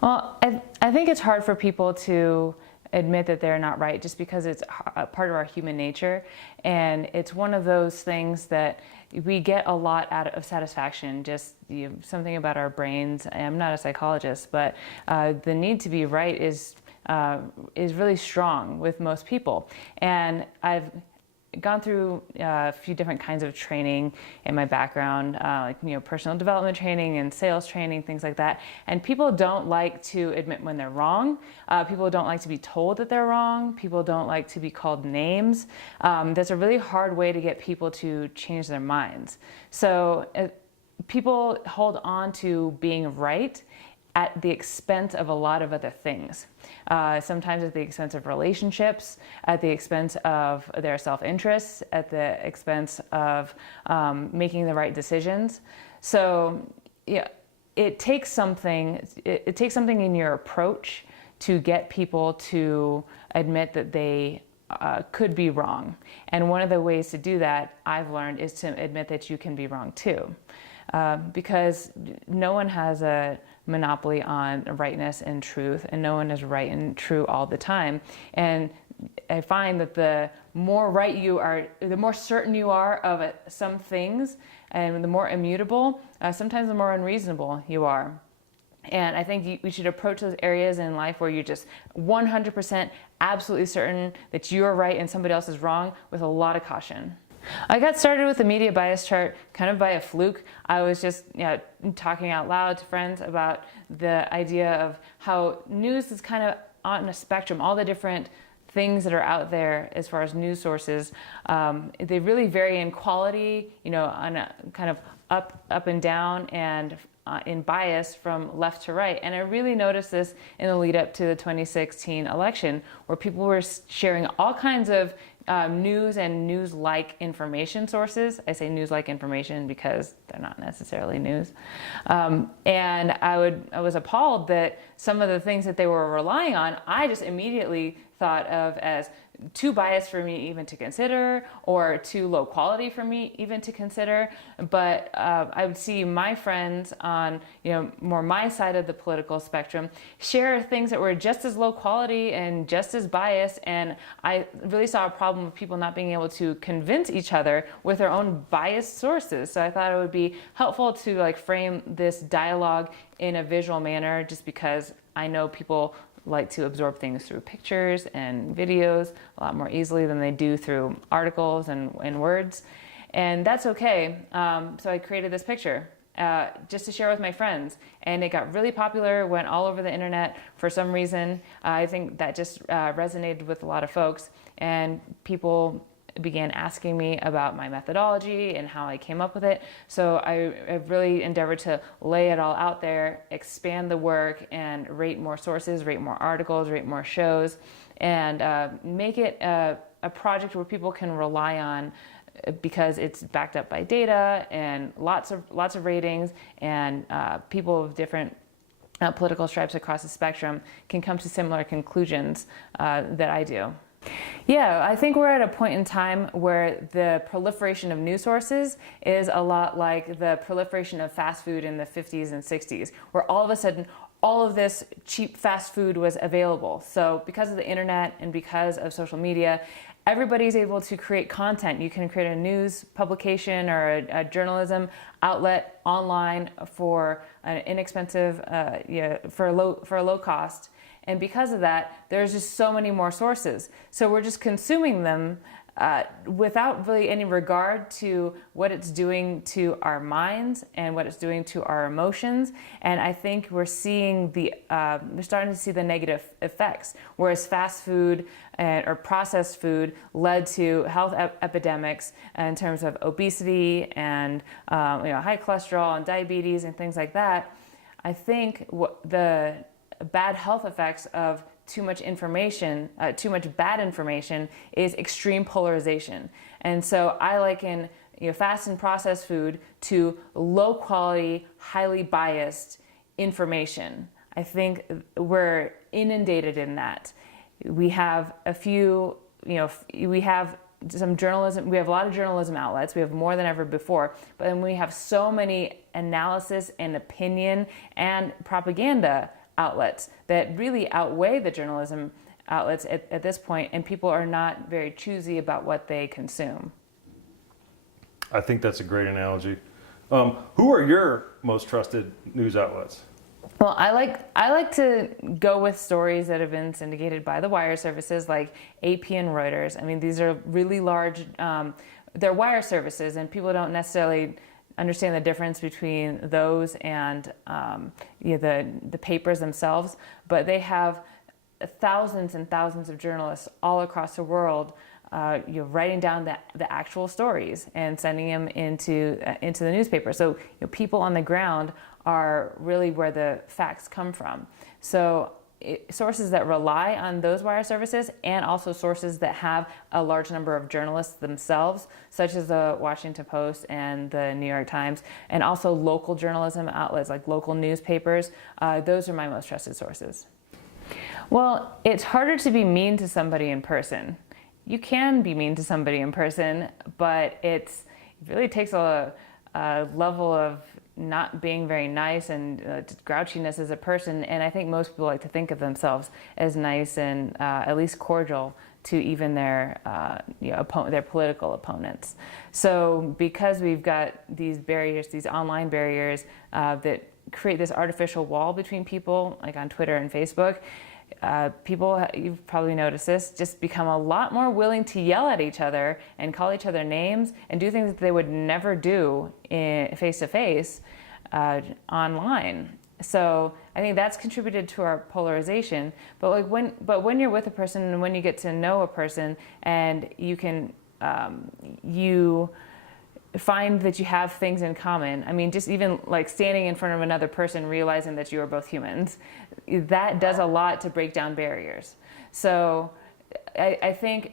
Well, I think it's hard for people to admit that they're not right just because it's a part of our human nature. And it's one of those things that we get a lot out of satisfaction, just something about our brains. I'm not a psychologist, but the need to be right is really strong with most people. And I've gone through a few different kinds of training in my background, like personal development training and sales training, things like that. And people don't like to admit when they're wrong. People don't like to be told that they're wrong. People don't like to be called names. That's a really hard way to get people to change their minds. So people hold on to being right at the expense of a lot of other things. Sometimes at the expense of relationships, at the expense of their self-interest, at the expense of making the right decisions. So yeah, it takes something in your approach to get people to admit that they could be wrong. And one of the ways to do that, I've learned, is to admit that you can be wrong too. Because no one has a monopoly on rightness and truth, and no one is right and true all the time. And I find that the more right you are, the more certain you are of some things, and the more immutable, sometimes the more unreasonable you are. And I think we should approach those areas in life where you're just 100% absolutely certain that you're right and somebody else is wrong with a lot of caution. I got started with the media bias chart kind of by a fluke. I was just talking out loud to friends about the idea of how news is kind of on a spectrum, all the different things that are out there as far as news sources. They really vary in quality, on a kind of up and down, and in bias from left to right. And I really noticed this in the lead up to the 2016 election, where people were sharing all kinds of news and news-like information sources. I say news-like information because they're not necessarily news. And I was appalled that some of the things that they were relying on, I just immediately thought of as too biased for me even to consider, or too low quality for me even to consider. But I would see my friends on more my side of the political spectrum share things that were just as low quality and just as biased, and I really saw a problem with people not being able to convince each other with their own biased sources. So I thought it would be helpful to frame this dialogue in a visual manner, just because I know people like to absorb things through pictures and videos a lot more easily than they do through articles and words. And that's okay. So I created this picture just to share with my friends. And it got really popular, went all over the internet for some reason. I think that just resonated with a lot of folks. And people began asking me about my methodology and how I came up with it. So I've really endeavored to lay it all out there, expand the work, and rate more sources, rate more articles, rate more shows, and make it a project where people can rely on, because it's backed up by data and lots of ratings, and people of different political stripes across the spectrum can come to similar conclusions that I do. Yeah, I think we're at a point in time where the proliferation of news sources is a lot like the proliferation of fast food in the 50s and 60s, where all of a sudden all of this cheap fast food was available. So because of the internet and because of social media, everybody's able to create content. You can create a news publication or a journalism outlet online for an inexpensive, for a low cost. And because of that, there's just so many more sources. So we're just consuming them without really any regard to what it's doing to our minds and what it's doing to our emotions. And I think we're seeing we're starting to see the negative effects. Whereas fast food or processed food led to health epidemics in terms of obesity and high cholesterol and diabetes and things like that. I think the bad health effects of too much information, too much bad information, is extreme polarization. And so I liken fast and processed food to low quality, highly biased information. I think we're inundated in that. We have we have some journalism, we have a lot of journalism outlets, we have more than ever before, but then we have so many analysis and opinion and propaganda outlets that really outweigh the journalism outlets at this point, and people are not very choosy about what they consume. I think that's a great analogy. Who are your most trusted news outlets? Well, I like to go with stories that have been syndicated by the wire services like AP and Reuters. I mean, these are really large, they're wire services, and people don't necessarily understand the difference between those and the papers themselves, but they have thousands and thousands of journalists all across the world writing down the actual stories and sending them into the newspaper. So people on the ground are really where the facts come from. So sources that rely on those wire services, and also sources that have a large number of journalists themselves, such as the Washington Post and the New York Times, and also local journalism outlets like local newspapers, those are my most trusted sources. Well, it's harder to be mean to somebody in person. You can be mean to somebody in person, but it really takes a level of not being very nice and grouchiness as a person. And I think most people like to think of themselves as nice and at least cordial to even their their political opponents. So because we've got these barriers, these online barriers that create this artificial wall between people, like on Twitter and Facebook, people, you've probably noticed this, just become a lot more willing to yell at each other and call each other names and do things that they would never do face to face online. So I think that's contributed to our polarization. But when you're with a person and when you get to know a person and you can you find that you have things in common. I mean, just even like standing in front of another person, realizing that you are both humans, that does a lot to break down barriers. So I think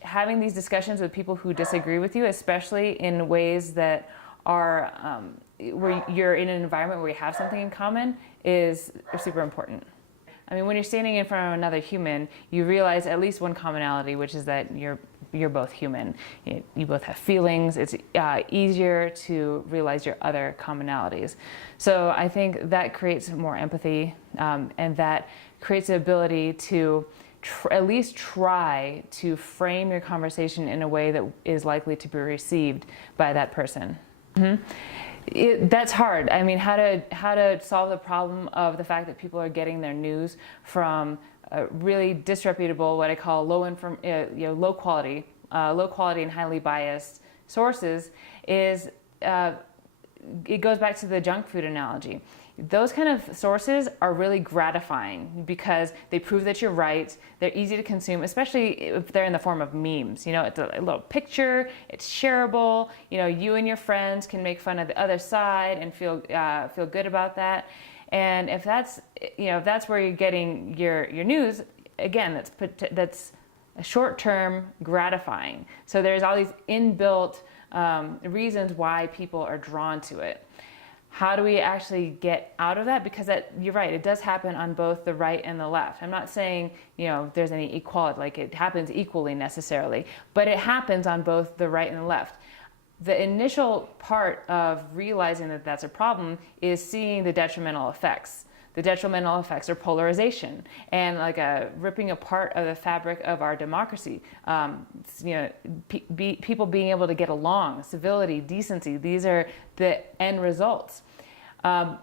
having these discussions with people who disagree with you, especially in ways that are where you're in an environment where you have something in common, is super important. I mean, when you're standing in front of another human, you realize at least one commonality, which is that you're both human. You both have feelings. It's easier to realize your other commonalities. So I think that creates more empathy, and that creates the ability to at least try to frame your conversation in a way that is likely to be received by that person. Mm-hmm. That's hard. I mean, how to solve the problem of the fact that people are getting their news from really disreputable, what I call low quality and highly biased sources, is it goes back to the junk food analogy. Those kind of sources are really gratifying because they prove that you're right. They're easy to consume, especially if they're in the form of memes. It's a little picture, it's shareable. You and your friends can make fun of the other side and feel good about that. And if that's where you're getting your news, again, that's short-term gratifying. So there's all these inbuilt reasons why people are drawn to it. How do we actually get out of that? Because you're right, it does happen on both the right and the left. I'm not saying there's any equality, like it happens equally necessarily, but it happens on both the right and the left. The initial part of realizing that that's a problem is seeing the detrimental effects. The detrimental effects are polarization and like a ripping apart of the fabric of our democracy. People being able to get along, civility, decency, these are the end results. That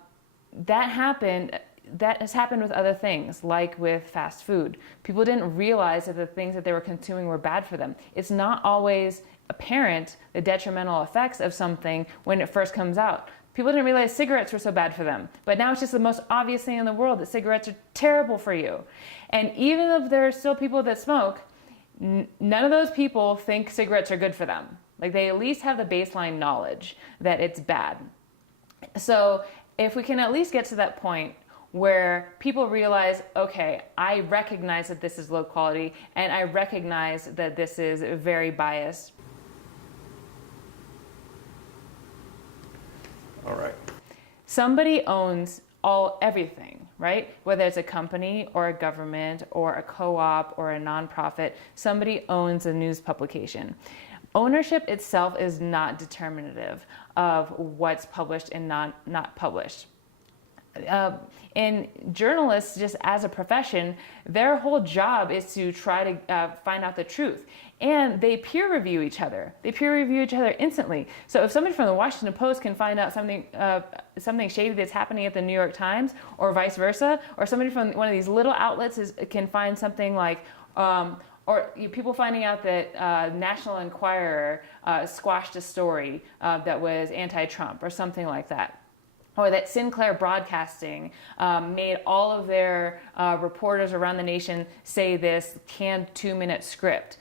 has happened with other things, like with fast food. People didn't realize that the things that they were consuming were bad for them. It's not always apparent, the detrimental effects of something, when it first comes out. People didn't realize cigarettes were so bad for them. But now it's just the most obvious thing in the world that cigarettes are terrible for you. And even if there are still people that smoke, none of those people think cigarettes are good for them. Like, they at least have the baseline knowledge that it's bad. So if we can at least get to that point where people realize, okay, I recognize that this is low quality, and I recognize that this is very biased. All right. Somebody owns everything, right? Whether it's a company or a government or a co-op or a nonprofit, somebody owns a news publication. Ownership itself is not determinative of what's published and not published. And journalists, just as a profession, their whole job is to try to find out the truth. And they peer review each other. They peer review each other instantly. So if somebody from the Washington Post can find out something shady that's happening at the New York Times, or vice versa, or somebody from one of these little outlets can find something like, people finding out that National Enquirer squashed a story that was anti-Trump or something like that. Or that Sinclair Broadcasting made all of their reporters around the nation say this canned 2-minute script.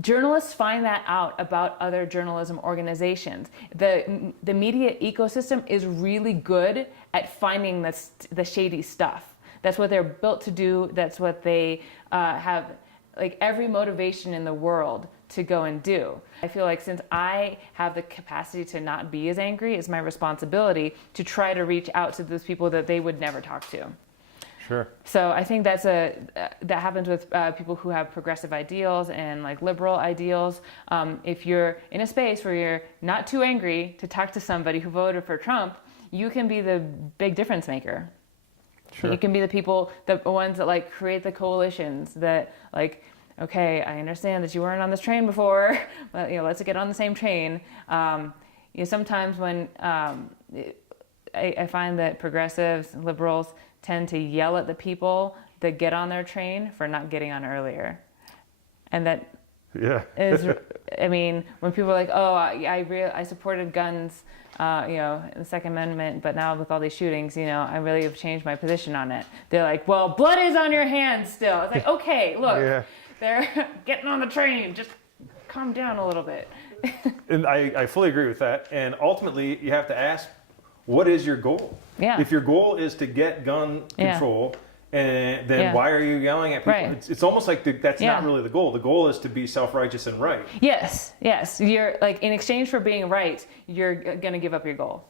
Journalists find that out about other journalism organizations. The media ecosystem is really good at finding the shady stuff. That's what they're built to do. That's what they have, like, every motivation in the world to go and do. I feel like since I have the capacity to not be as angry, it's my responsibility to try to reach out to those people that they would never talk to. Sure. So I think that happens with people who have progressive ideals and like liberal ideals. If you're in a space where you're not too angry to talk to somebody who voted for Trump, you can be the big difference maker. Sure. You can be the ones that like create the coalitions that like, okay, I understand that you weren't on this train before, but let's get on the same train. Sometimes when I find that progressives and liberals tend to yell at the people that get on their train for not getting on earlier. And that is, I mean, when people are like, oh, I supported guns, the Second Amendment, but now with all these shootings, I really have changed my position on it. They're like, well, blood is on your hands still. It's like, okay, look, they're getting on the train. Just calm down a little bit. And I fully agree with that. And ultimately, you have to ask, what is your goal? Yeah. If your goal is to get gun control, and then why are you yelling at people? Right. It's almost like that's not really the goal. The goal is to be self-righteous and right. Yes. You're like, in exchange for being right, you're going to give up your goal.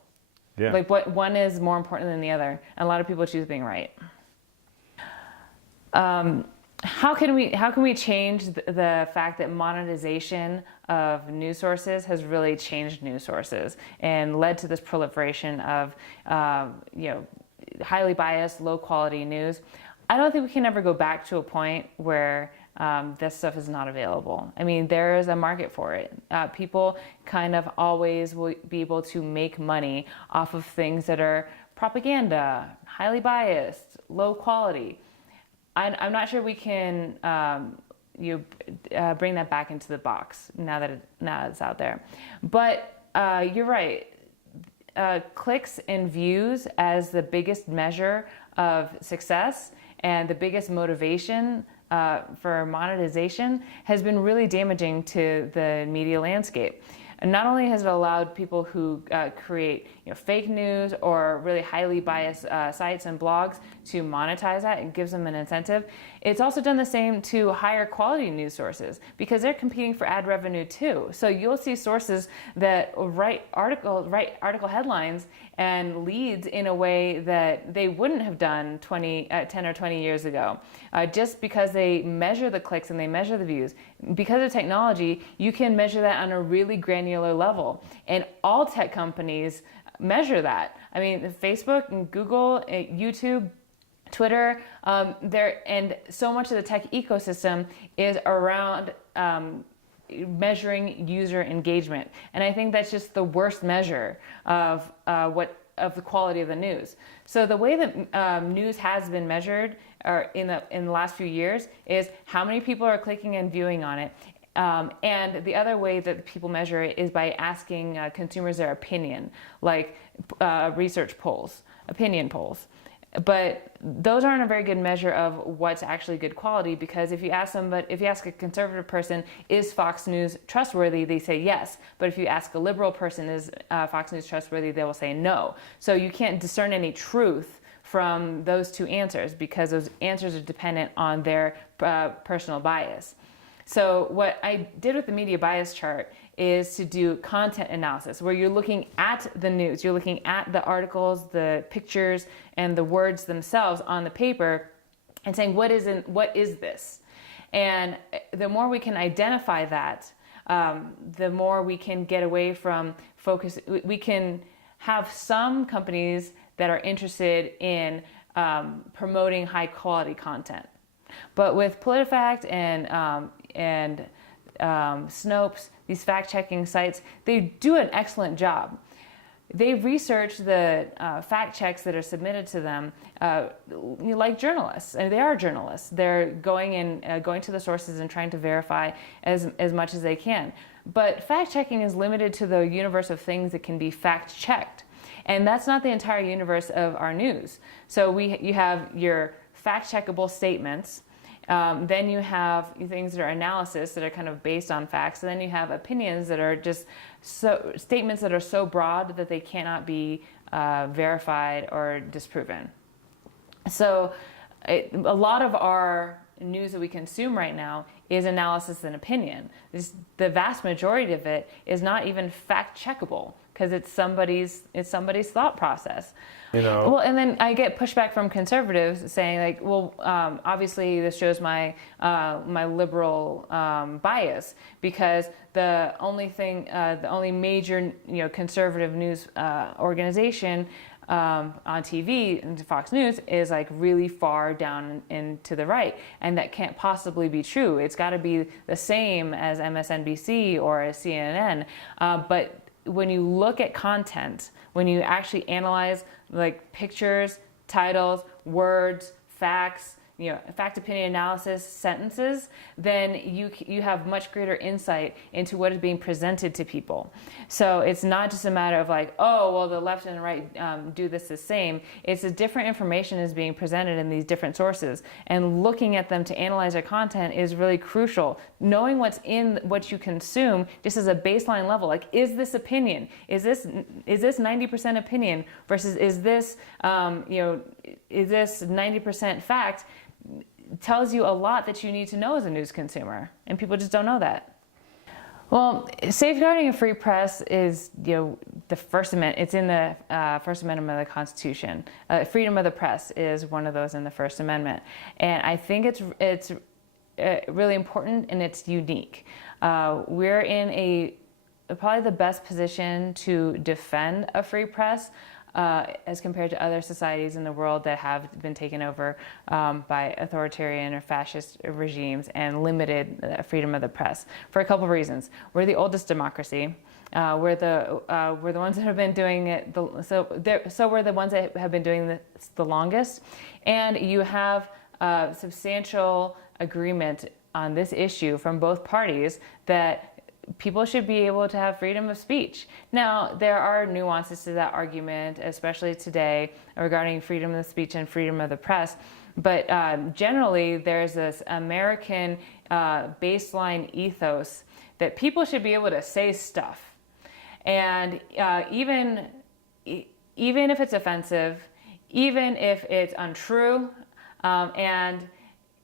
Yeah. Like one is more important than the other. And a lot of people choose being right. How can we change the fact that monetization of news sources has really changed news sources and led to this proliferation of highly biased, low quality news? I don't think we can ever go back to a point where this stuff is not available. I mean, there is a market for it. People kind of always will be able to make money off of things that are propaganda, highly biased, low quality. I'm not sure we can bring that back into the box now that it's out there. But you're right. Clicks and views as the biggest measure of success and the biggest motivation for monetization has been really damaging to the media landscape. And not only has it allowed people who create fake news or really highly biased sites and blogs to monetize that, it gives them an incentive. It's also done the same to higher quality news sources because they're competing for ad revenue too. So you'll see sources that write article headlines and leads in a way that they wouldn't have done 10 or 20 years ago, just because they measure the clicks and they measure the views. Because of technology, you can measure that on a really granular level. And all tech companies measure that. I mean, Facebook and Google, YouTube, Twitter, and so much of the tech ecosystem is around measuring user engagement. And I think that's just the worst measure of the quality of the news. So the way that news has been measured in the last few years is how many people are clicking and viewing on it. And the other way that people measure it is by asking consumers their opinion, like research polls, opinion polls. But those aren't a very good measure of what's actually good quality, because if you ask a conservative person, is Fox News trustworthy? They say yes. But if you ask a liberal person, is Fox News trustworthy? They will say no. So you can't discern any truth from those two answers because those answers are dependent on their personal bias. So what I did with the media bias chart is to do content analysis, where you're looking at the news, you're looking at the articles, the pictures, and the words themselves on the paper and saying, what is this? And the more we can identify that, the more we can get away from focus. We can have some companies that are interested in promoting high quality content. But with PolitiFact and Snopes, these fact-checking sites, they do an excellent job. They research the fact checks that are submitted to them like journalists. And they are journalists. They're going to the sources and trying to verify as much as they can. But fact checking is limited to the universe of things that can be fact checked. And that's not the entire universe of our news. So you have your fact checkable statements. Then you have things that are analysis that are kind of based on facts. And then you have opinions that are just statements that are so broad that they cannot be verified or disproven. So a lot of our news that we consume right now is analysis and opinion. The vast majority of it is not even fact checkable because it's somebody's thought process. Well, and then I get pushback from conservatives saying like, well, obviously this shows my liberal bias because the only major conservative news organization on TV and Fox News is like really far down into the right, and that can't possibly be true. It's got to be the same as MSNBC or as CNN, but when you look at content, when you actually analyze like pictures, titles, words, facts, fact opinion analysis, sentences, then you have much greater insight into what is being presented to people. So it's not just a matter of like, oh, well, the left and the right do this the same. It's a different information is being presented in these different sources, and looking at them to analyze their content is really crucial. Knowing what's in what you consume just as a baseline level, like, is this opinion? Is this 90% opinion versus is this 90% fact? Tells you a lot that you need to know as a news consumer, and people just don't know that. Well, safeguarding a free press is, the First Amendment. It's in the First Amendment of the Constitution. Freedom of the press is one of those in the First Amendment, and I think it's really important and it's unique. We're in probably the best position to defend a free press. As compared to other societies in the world that have been taken over by authoritarian or fascist regimes and limited freedom of the press for a couple of reasons. We're the oldest democracy. We're the ones that have been doing it. So we're the ones that have been doing this the longest, and you have substantial agreement on this issue from both parties that people should be able to have freedom of speech. Now, there are nuances to that argument, especially today, regarding freedom of speech and freedom of the press. But generally, there's this American baseline ethos that people should be able to say stuff. And even if it's offensive, even if it's untrue, and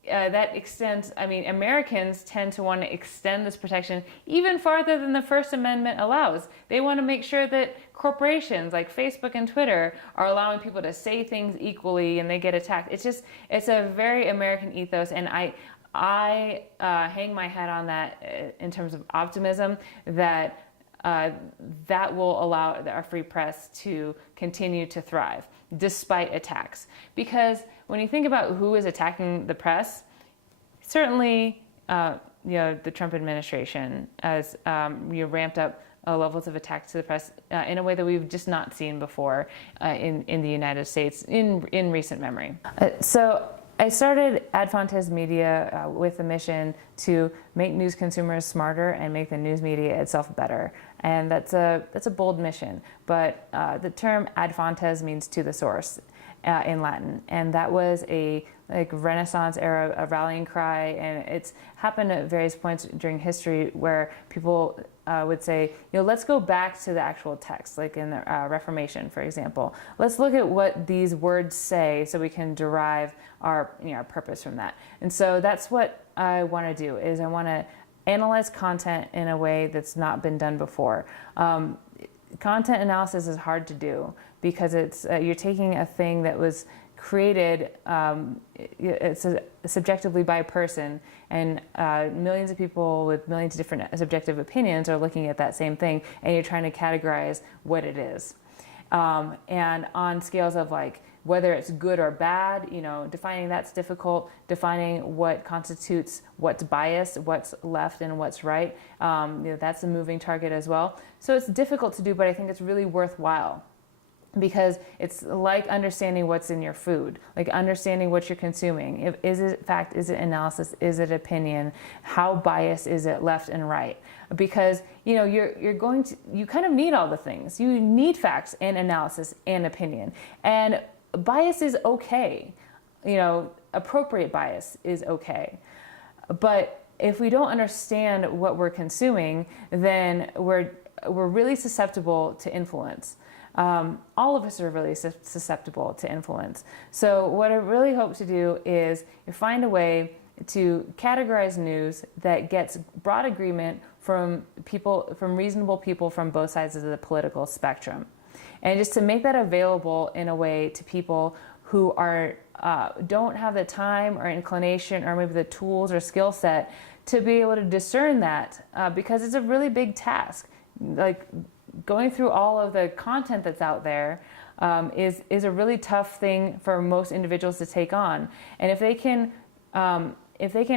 that extends, Americans tend to want to extend this protection even farther than the First Amendment allows. They want to make sure that corporations like Facebook and Twitter are allowing people to say things equally and they get attacked. It's a very American ethos, and I hang my hat on that in terms of optimism that that will allow our free press to continue to thrive despite attacks. Because when you think about who is attacking the press, certainly the Trump administration has ramped up levels of attacks to the press in a way that we've just not seen before in the United States in recent memory. So I started Ad Fontes Media with a mission to make news consumers smarter and make the news media itself better. And that's a bold mission. But the term Ad Fontes means to the source in Latin. And that was a Renaissance era, a rallying cry. And it's happened at various points during history where people would say, let's go back to the actual text, like in the Reformation, for example. Let's look at what these words say so we can derive our purpose from that. And so that's what I want to do, is I want to analyze content in a way that's not been done before. Content analysis is hard to do because it's you're taking a thing that was created subjectively by a person, and millions of people with millions of different subjective opinions are looking at that same thing, and you're trying to categorize what it is. And on scales of like whether it's good or bad, defining that's difficult. Defining what constitutes what's biased, what's left, and what's right. That's a moving target as well. So it's difficult to do, but I think it's really worthwhile. Because it's like understanding what's in your food, like understanding what you're consuming. Is it fact? Is it analysis? Is it opinion? How biased is it, left and right? Because you kind of need all the things. You need facts and analysis and opinion. And bias is okay. Appropriate bias is okay. But if we don't understand what we're consuming, then we're really susceptible to influence. All of us are really susceptible to influence. So what I really hope to do is find a way to categorize news that gets broad agreement from reasonable people from both sides of the political spectrum. And just to make that available in a way to people who don't have the time or inclination or maybe the tools or skill set to be able to discern that, because it's a really big task. Like, going through all of the content that's out there is a really tough thing for most individuals to take on. And if they can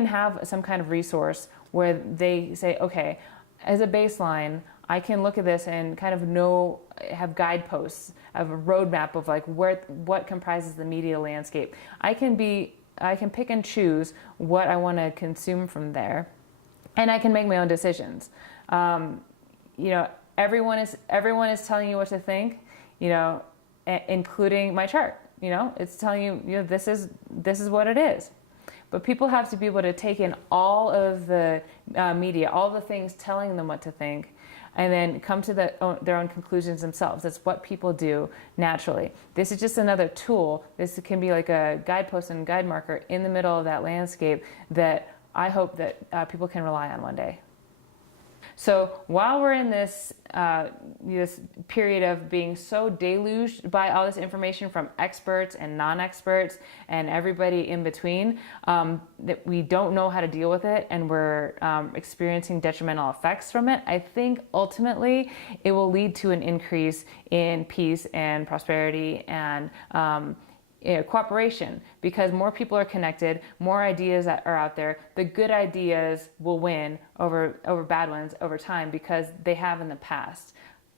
have some kind of resource where they say, okay, as a baseline, I can look at this and kind of have guideposts, have a roadmap of like what comprises the media landscape. I can pick and choose what I want to consume from there, and I can make my own decisions. Everyone is telling you what to think, including my chart. It's telling you, this is what it is. But people have to be able to take in all of the media, all the things telling them what to think, and then come to their own conclusions themselves. That's what people do naturally. This is just another tool. This can be like a guidepost and guide marker in the middle of that landscape that I hope that people can rely on one day. So while we're in this period of being so deluged by all this information from experts and non-experts and everybody in between, that we don't know how to deal with it and we're experiencing detrimental effects from it, I think ultimately it will lead to an increase in peace and prosperity and cooperation, because more people are connected, more ideas are out there. The good ideas will win over bad ones over time, because they have in the past.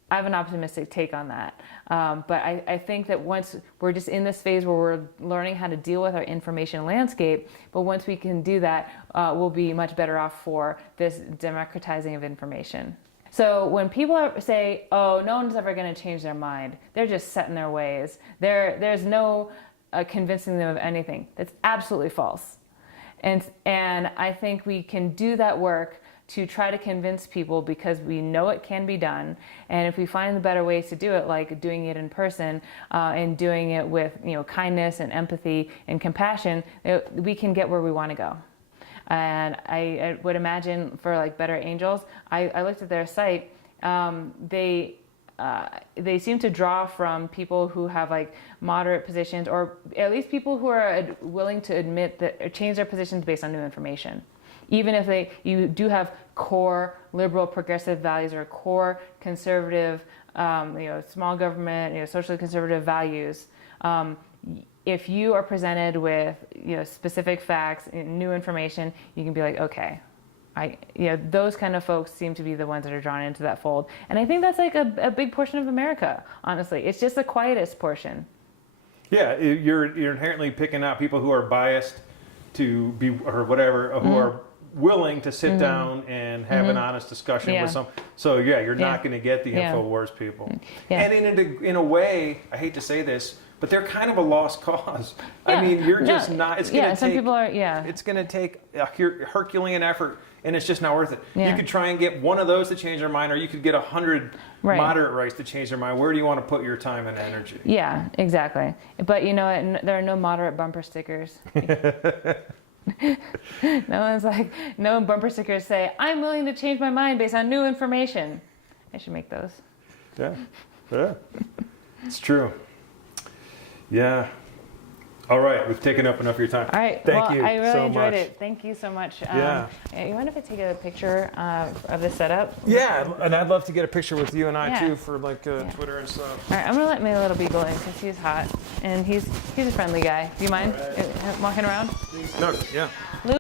I have an optimistic take on that. But I think that once we're just in this phase where we're learning how to deal with our information landscape, but once we can do that, we'll be much better off for this democratizing of information. So when people say, oh, no one's ever going to change their mind, they're just set in their ways. There's no convincing them of anything. That's absolutely false. And I think we can do that work to try to convince people, because we know it can be done. And if we find the better ways to do it, like doing it in person and doing it with kindness and empathy and compassion, we can get where we want to go. And I would imagine for like Better Angels, I looked at their site. They seem to draw from people who have like moderate positions, or at least people who are willing to admit that or change their positions based on new information. Even if you do have core liberal progressive values or core conservative, small government, socially conservative values, if you are presented with specific facts, new information, you can be like, okay. Those kind of folks seem to be the ones that are drawn into that fold. And I think that's like a big portion of America, honestly. It's just the quietest portion. Yeah, you're inherently picking out people who are biased to be, or whatever, who are willing to sit down and have an honest discussion with some. So you're not going to get the InfoWars people. Yeah. And in a way, I hate to say this, but they're kind of a lost cause. Yeah. I mean, you're just not. It's going to take. Some people are. Yeah. It's going to take a Herculean effort, and it's just not worth it. Yeah. You could try and get one of those to change their mind, or you could get 100 moderate rights to change their mind. Where do you want to put your time and energy? Yeah, exactly. But there are no moderate bumper stickers. No bumper stickers say, "I'm willing to change my mind based on new information." I should make those. Yeah, it's true. Yeah. All right, we've taken up enough of your time. All right. Thank well, you I really so enjoyed much. it. Thank you so much. Yeah. You mind if I take a picture of the setup? Yeah, and I'd love to get a picture with you and I Yeah. too for like Twitter and stuff. All right, I'm gonna let my little beagle in because he's hot and he's a friendly guy. Do you mind walking around? No, yeah.